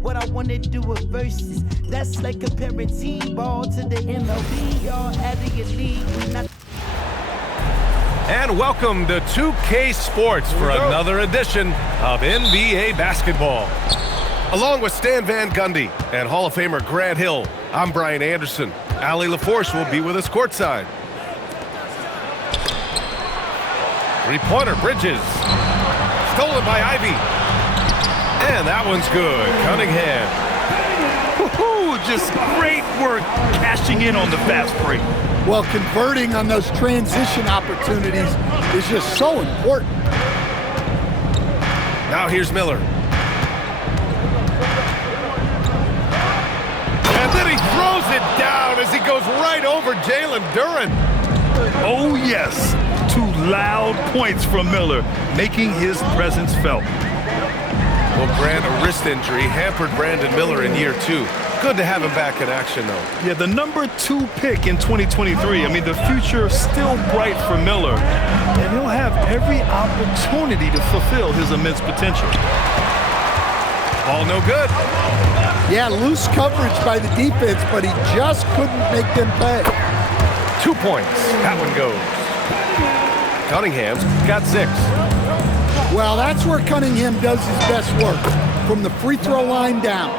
What I wanna do with verses. That's like comparing T-ball to the MLB. Y'all out of your league. We not. And welcome to 2K Sports for another edition of NBA basketball. Along with Stan Van Gundy and Hall of Famer Grant Hill, I'm Brian Anderson. Allie LaForce will be with us courtside. Three-pointer, Bridges. Stolen by Ivy. And that one's good. Cunningham. Woo-hoo, just great work cashing in on the fast break. Well, converting on those transition opportunities is just so important. Now here's Miller. And then he throws it down as he goes right over Jalen Duren. Oh, yes. Two loud points from Miller, making his presence felt. Well, Grant, a wrist injury hampered Brandon Miller in year 2. Good to have him back in action, though. Yeah, the number 2 pick in 2023. I mean, the future is still bright for Miller, and he'll have every opportunity to fulfill his immense potential. All no good. Yeah, loose coverage by the defense, but he just couldn't make them pay. 2 points. That one goes. Cunningham's got 6. Well, that's where Cunningham does his best work, from the free throw line down.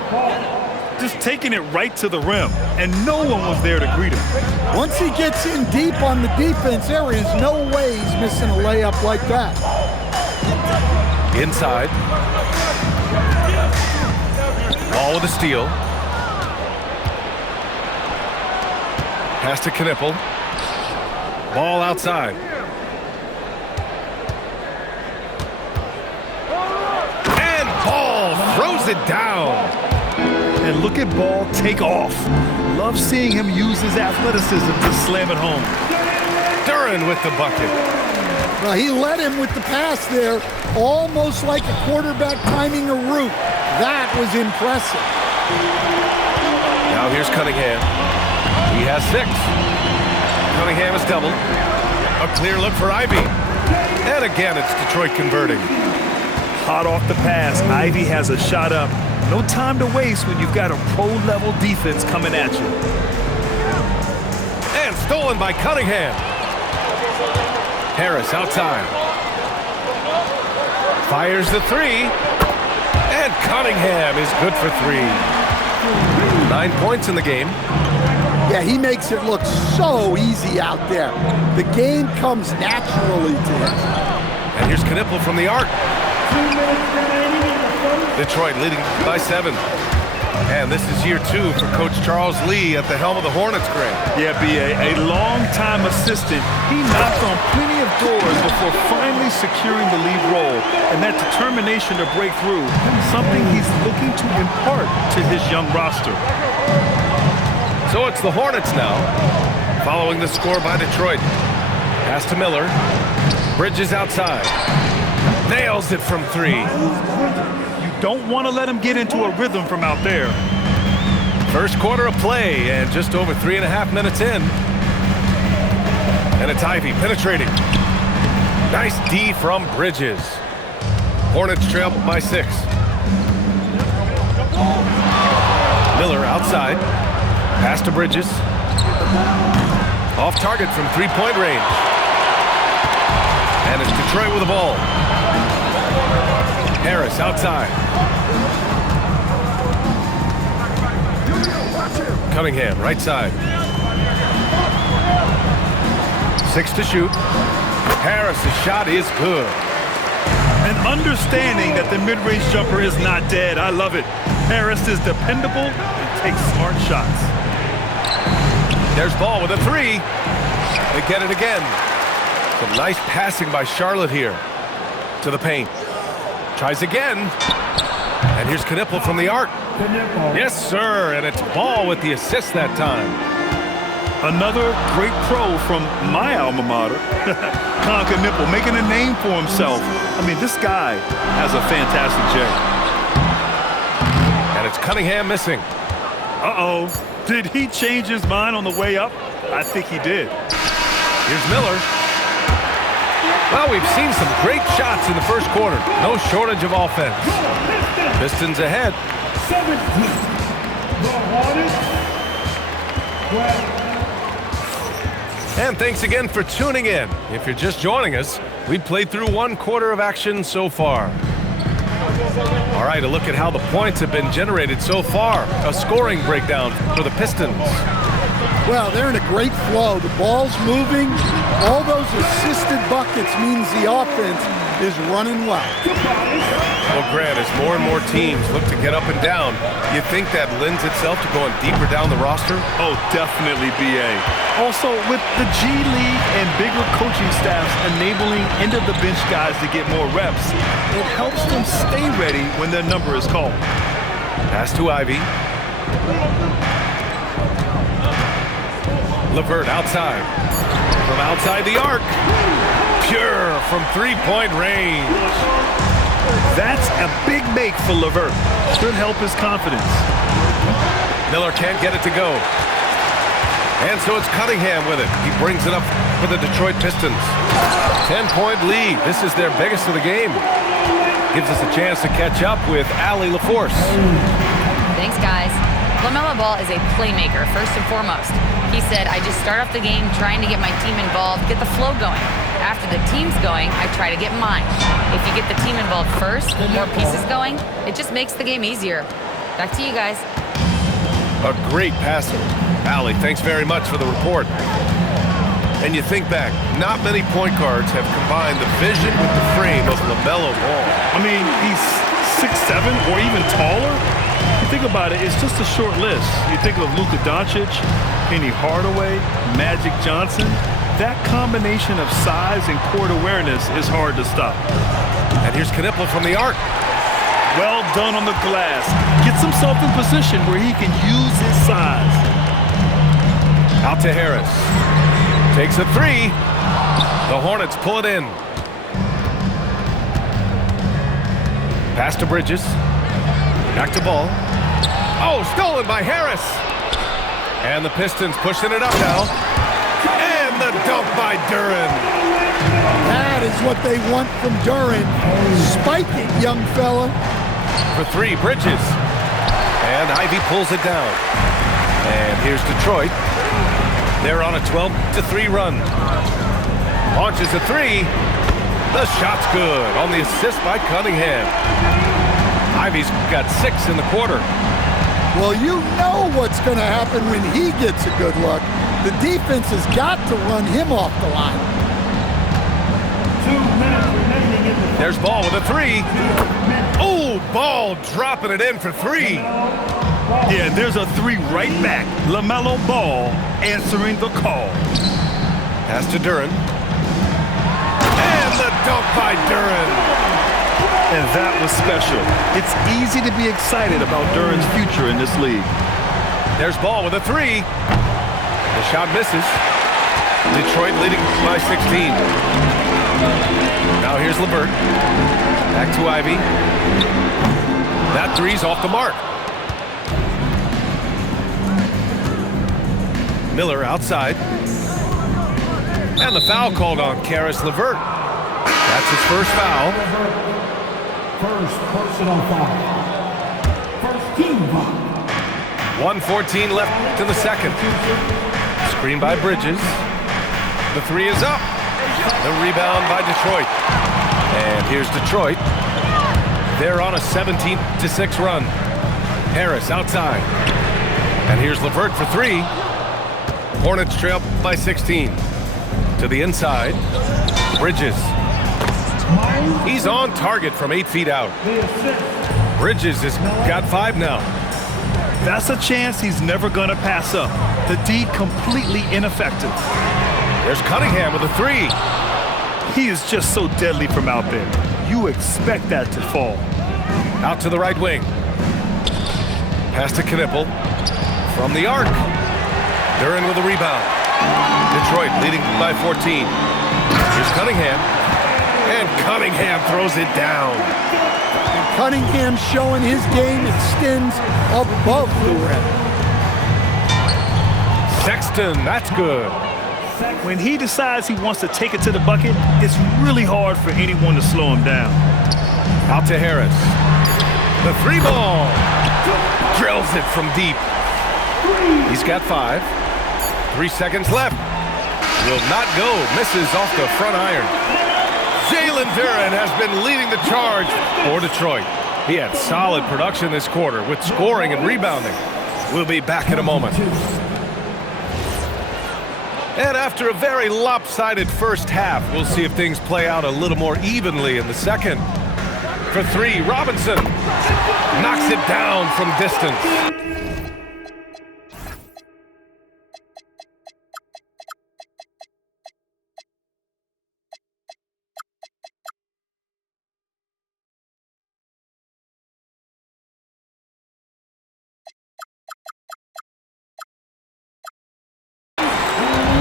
Just taking it right to the rim, and no one was there to greet him. Once he gets in deep on the defense, there is no way he's missing a layup like that. Inside. Ball with a steal. Pass to Knipple. Ball outside. And Ball throws it down. And look at Ball take off. Love seeing him use his athleticism to slam it home. Duren with the bucket. Well, he led him with the pass there, almost like a quarterback timing a route. That was impressive. Now here's Cunningham. He has 6. Cunningham is doubled. A clear look for Ivy. And again, it's Detroit converting. Hot off the pass, Ivy has a shot up. No time to waste when you've got a pro-level defense coming at you. And stolen by Cunningham. Harris outside. Fires the 3. And Cunningham is good for 3. 9 points in the game. Yeah, he makes it look so easy out there. The game comes naturally to him. And here's Knipple from the arc. Detroit leading by 7. And this is year 2 for Coach Charles Lee at the helm of the Hornets, Grant. Yeah, B.A., a long-time assistant. He knocked on plenty of doors before finally securing the lead role. And that determination to break through, something he's looking to impart to his young roster. So it's the Hornets now, following the score by Detroit. Pass to Miller. Bridges outside. Nails it from 3. Don't want to let him get into a rhythm from out there. First quarter of play and just over 3.5 minutes in. And it's Ivy penetrating. Nice D from Bridges. Hornets trail by 6. Miller outside. Pass to Bridges. Off target from 3-point range. And it's Detroit with the ball. Harris outside. Cunningham, right side. 6 to shoot. Harris' shot is good. And understanding that the mid-range jumper is not dead. I love it. Harris is dependable and takes smart shots. There's Ball with a 3. They get it again. Some nice passing by Charlotte here. To the paint. Tries again. And here's Knipple from the arc. Yes, sir. And it's Ball with the assist that time. Another great pro from my alma mater. Knipple making a name for himself. I mean, this guy has a fantastic J. And it's Cunningham missing. Uh-oh. Did he change his mind on the way up? I think he did. Here's Miller. Well, we've seen some great shots in the first quarter. No shortage of offense. Pistons ahead, The Hornets. And thanks again for tuning in. If you're just joining us, we've played through 1 quarter of action so far. All right, a look at how the points have been generated so far. A scoring breakdown for the Pistons. Well, they're in a great flow. The ball's moving. All those assisted buckets means the offense is running well. Well, Grant, as more and more teams look to get up and down, you think that lends itself to going deeper down the roster? Oh, definitely, BA. Also, with the G League and bigger coaching staffs enabling end-of-the-bench guys to get more reps, it helps them stay ready when their number is called. Pass to Ivy. LeVert outside. From outside the arc. Pure from three-point range. That's a big make for LeVert. Should help his confidence. Miller can't get it to go. And so it's Cunningham with it. He brings it up for the Detroit Pistons. 10-point lead. This is their biggest of the game. Gives us a chance to catch up with Allie LaForce. Thanks, guys. LaMelo Ball is a playmaker, first and foremost. He said, I just start off the game trying to get my team involved, get the flow going. After the team's going, I try to get mine. If you get the team involved first, more pieces going, it just makes the game easier. Back to you guys. A great passer. Allie, thanks very much for the report. And you think back, not many point guards have combined the vision with the frame of LaMelo Ball. I mean, he's 6'7" or even taller. You think about it, it's just a short list. You think of Luka Doncic, Penny Hardaway, Magic Johnson. That combination of size and court awareness is hard to stop. And here's Knipple from the arc. Well done on the glass. Gets himself in position where he can use his size. Out to Harris. Takes a three. The Hornets pull it in. Pass to Bridges. Back to Ball. Oh, stolen by Harris. And the Pistons pushing it up now. And the dunk by Duren. That is what they want from Duren. Spike it, young fella. For three, Bridges. And Ivy pulls it down. And here's Detroit. They're on a 12-3 run. Launches a three. The shot's good on the assist by Cunningham. Ivy's got 6 in the quarter. Well, you know what's going to happen when he gets a good look. The defense has got to run him off the line. 2 minutes remaining in the... There's Ball with a three. Oh, Ball dropping it in for three. Yeah, and there's a three right back. LaMelo Ball answering the call. Pass to Duren. And the dunk by Duren. And that was special. It's easy to be excited about Duren's future in this league. There's Ball with a three. The shot misses. Detroit leading by 16. Now here's LeVert. Back to Ivy. That three's off the mark. Miller outside. And the foul called on Caris LeVert. That's his first foul. First personal foul. First team foul. 1:14 left in the second. Screen by Bridges. The three is up. The rebound by Detroit. And here's Detroit. They're on a 17-6 run. Harris outside. And here's LeVert for three. Hornets trail by 16. To the inside. Bridges. He's on target from 8 feet out. Bridges has got 5 now. That's a chance he's never going to pass up. The D completely ineffective. There's Cunningham with a three. He is just so deadly from out there. You expect that to fall. Out to the right wing. Pass to Knipple. From the arc. Duren with a rebound. Detroit leading by 14. Here's Cunningham. And Cunningham throws it down. Cunningham showing his game extends above the rim. Sexton, that's good. When he decides he wants to take it to the bucket, it's really hard for anyone to slow him down. Out to Harris. The three ball. Drills it from deep. He's got 5. 3 seconds left. Will not go. Misses off the front iron. Jalen Duren has been leading the charge for Detroit. He had solid production this quarter with scoring and rebounding. We'll be back in a moment. And after a very lopsided first half, we'll see if things play out a little more evenly in the second. For 3, Robinson knocks it down from distance.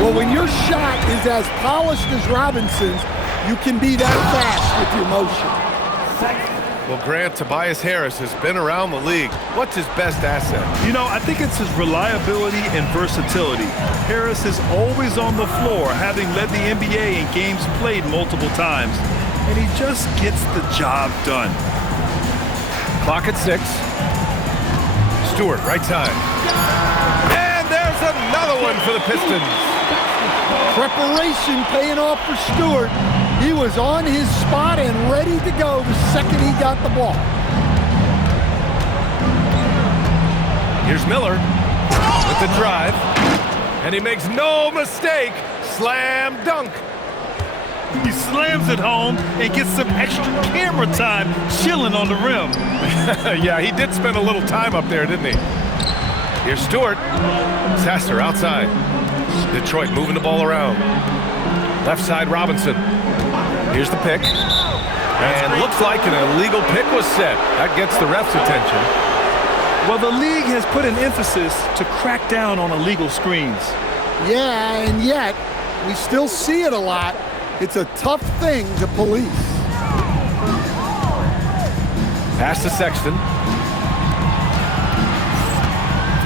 Well, when your shot is as polished as Robinson's, you can be that fast with your motion. Well, Grant, Tobias Harris has been around the league. What's his best asset? You know, I think it's his reliability and versatility. Harris is always on the floor, having led the NBA in games played multiple times. And he just gets the job done. Clock at 6. Stewart, right side. And there's another one for the Pistons. Preparation paying off for Stewart. He was on his spot and ready to go the second he got the ball. Here's Miller with the drive. And he makes no mistake. Slam dunk. He slams it home and gets some extra camera time chilling on the rim. Yeah, he did spend a little time up there, didn't he? Here's Stewart. Sasser outside. Detroit moving the ball around. Left side, Robinson. Here's the pick. And looks like an illegal pick was set. That gets the ref's attention. Well, the league has put an emphasis to crack down on illegal screens. Yeah, and yet, we still see it a lot. It's a tough thing to police. Pass to Sexton.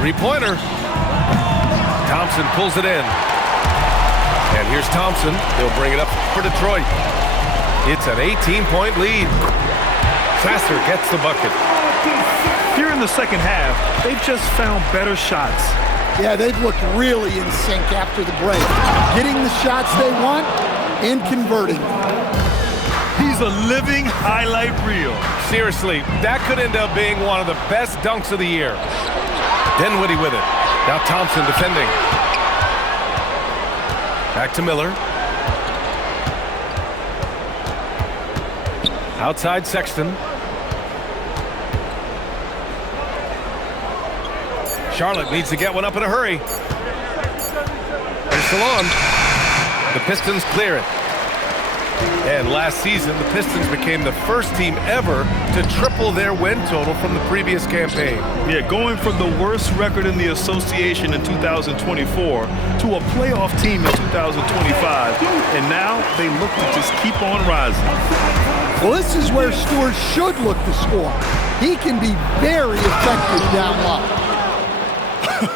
Three-pointer. Thompson pulls it in. And here's Thompson. He'll bring it up for Detroit. It's an 18-point lead. Sasser gets the bucket. Here in the second half, they've just found better shots. Yeah, they've looked really in sync after the break. Getting the shots they want and converting. He's a living highlight reel. Seriously, that could end up being one of the best dunks of the year. Dinwiddie with it. Now Thompson defending. Back to Miller. Outside Sexton. Charlotte needs to get one up in a hurry. They're still on. The Pistons clear it. And last season, the Pistons became the first team ever to triple their win total from the previous campaign. Yeah, going from the worst record in the association in 2024 to a playoff team in 2025. And now they look to just keep on rising. Well, this is where Stewart should look to score. He can be very effective down low.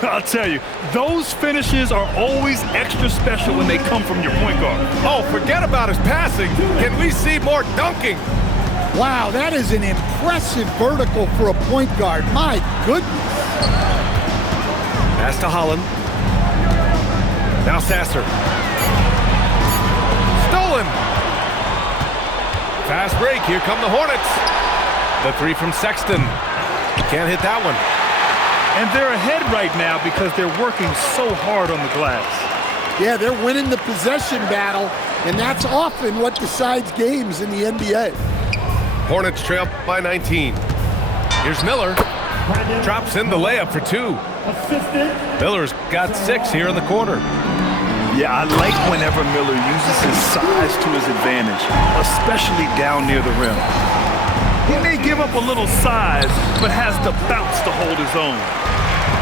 I'll tell you, those finishes are always extra special when they come from your point guard. Oh, forget about his passing. Can we see more dunking? Wow, that is an impressive vertical for a point guard. My goodness. Pass to Holland. Now Sasser. Stolen. Fast break. Here come the Hornets. The three from Sexton. Can't hit that one. And they're ahead right now because they're working so hard on the glass. Yeah, they're winning the possession battle, and that's often what decides games in the NBA. Hornets trail by 19. Here's Miller. Drops in the layup for 2. Miller's got 6 here in the quarter. Yeah, I like whenever Miller uses his size to his advantage, especially down near the rim. He may give up a little size, but has the bounce to hold his own.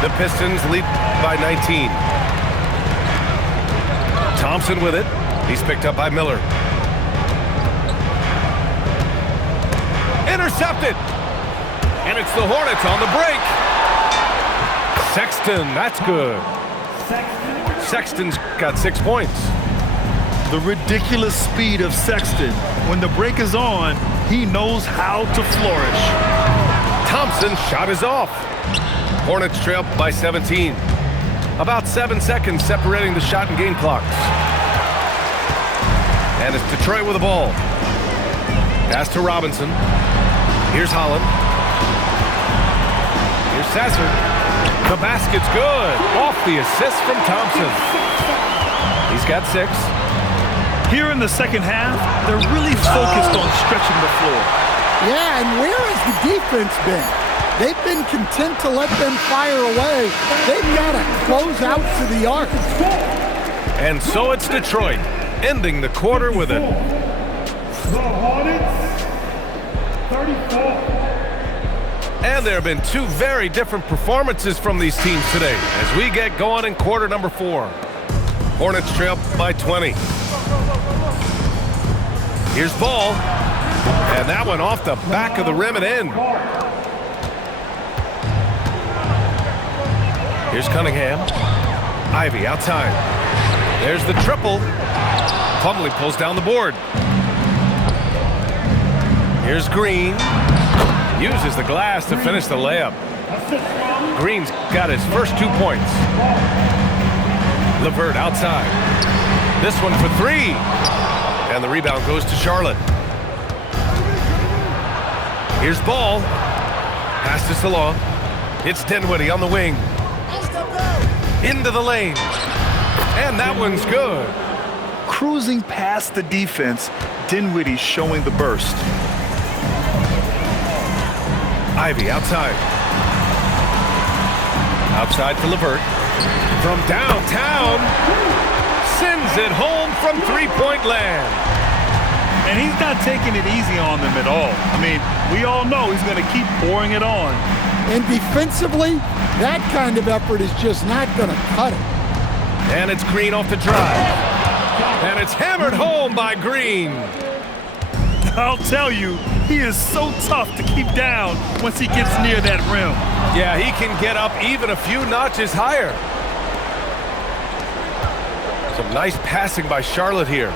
The Pistons lead by 19. Thompson with it. He's picked up by Miller. Intercepted. And it's the Hornets on the break. Sexton, that's good. Sexton's got 6 points. The ridiculous speed of Sexton. When the break is on, he knows how to flourish. Thompson's shot is off. Hornets trail by 17. About 7 seconds separating the shot and game clocks. And it's Detroit with the ball. Pass to Robinson. Here's Holland. Here's Sasser. The basket's good. Off the assist from Thompson. He's got 6. Here in the second half, they're really focused on stretching the floor. Yeah, and where has the defense been? They've been content to let them fire away. They've got to close out to the arc. And so it's Detroit, ending the quarter with it. The Hornets, 34. And there have been 2 very different performances from these teams today as we get going in quarter number 4. Hornets trail by 20. Here's Ball. And that one off the back of the rim and in. Here's Cunningham. Ivy outside. There's the triple. Plumlee pulls down the board. Here's Green. Uses the glass to finish the layup. Green's got his first 2 points. LeVert outside. This one for 3. And the rebound goes to Charlotte. Here's Ball. Pass to Salon. It's Dinwiddie on the wing. Into the lane. And that one's good. Cruising past the defense, Dinwiddie showing the burst. Ivy outside. Outside for LeVert. From downtown. Sends it home from 3-point land. And he's not taking it easy on them at all. I mean, we all know he's going to keep pouring it on. And defensively, that kind of effort is just not going to cut it. And it's Green off the drive. And it's hammered home by Green. I'll tell you, he is so tough to keep down once he gets near that rim. Yeah, he can get up even a few notches higher. Some nice passing by Charlotte here.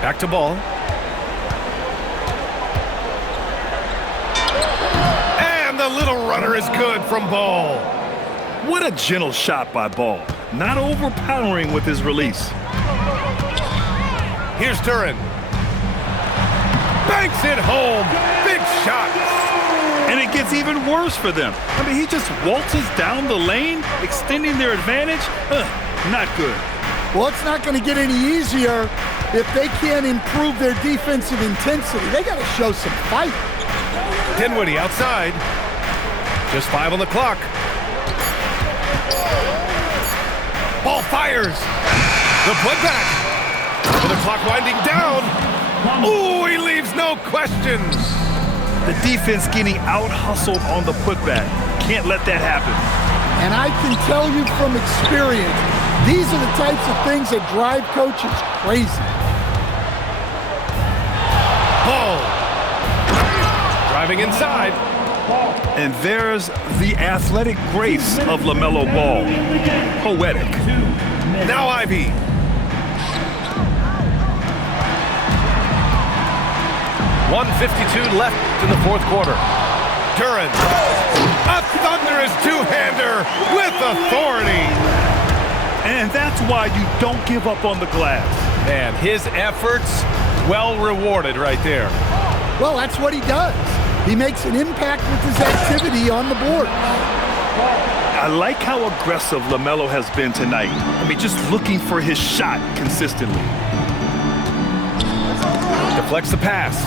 Back to Ball. And the little runner is good from Ball. What a gentle shot by Ball. Not overpowering with his release. Here's Duran. Banks it home. Big shot. And it gets even worse for them. I mean, he just waltzes down the lane, extending their advantage. Not good. Well, it's not going to get any easier if they can't improve their defensive intensity. They got to show some fight. Dinwiddie outside. Just 5 on the clock. Ball fires. The putback. With the clock winding down. Ooh, he leaves no questions. The defense getting out-hustled on the putback. Can't let that happen. And I can tell you from experience, these are the types of things that drive coaches crazy. Ball. Driving inside. And there's the athletic grace of LaMelo Ball. Poetic. Now Ivy. .152 left in the 4th quarter. Duran. A thunderous 2-hander with authority. And that's why you don't give up on the glass. Man, his efforts well rewarded right there. Well, that's what he does. He makes an impact with his activity on the board. I like how aggressive LaMelo has been tonight. I mean, just looking for his shot consistently. Deflects the pass.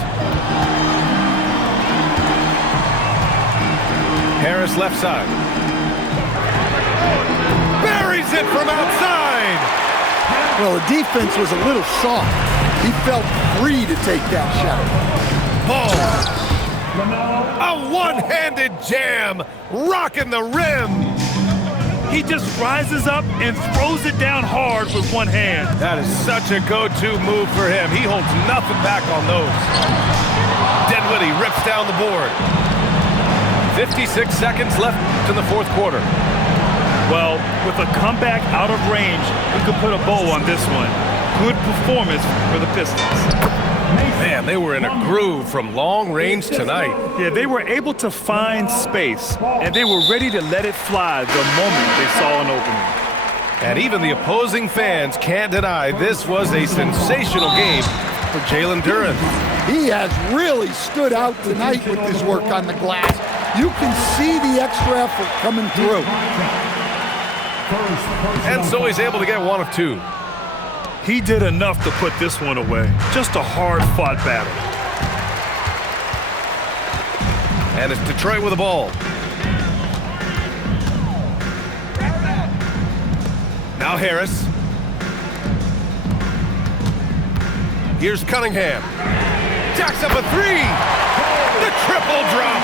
Harris left side. Buries it from outside. Well, the defense was a little soft. He felt free to take that shot. Ball. A one-handed jam, rocking the rim. He just rises up and throws it down hard with one hand. That is such a go-to move for him. He holds nothing back on those. Dinwiddie rips down the board. 56 seconds left in the 4th quarter. Well, with a comeback out of range, we could put a bow on this one. Good performance for the Pistons. Man, they were in a groove from long range tonight. Yeah, they were able to find space, and they were ready to let it fly the moment they saw an opening. And even the opposing fans can't deny this was a sensational game for Jalen Duren. He has really stood out tonight with his work on the glass. You can see the extra effort coming through. And so he's able to get one of two. He did enough to put this one away. Just a hard-fought battle. And it's Detroit with the ball. Now Harris. Here's Cunningham. Jacks up a three. The triple drop.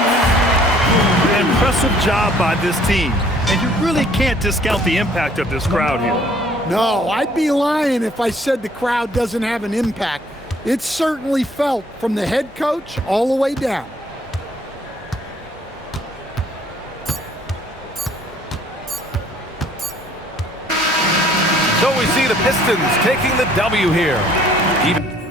An impressive job by this team. And you really can't discount the impact of this crowd here. No, I'd be lying if I said the crowd doesn't have an impact. It's certainly felt from the head coach all the way down. So we see the Pistons taking the W here. Even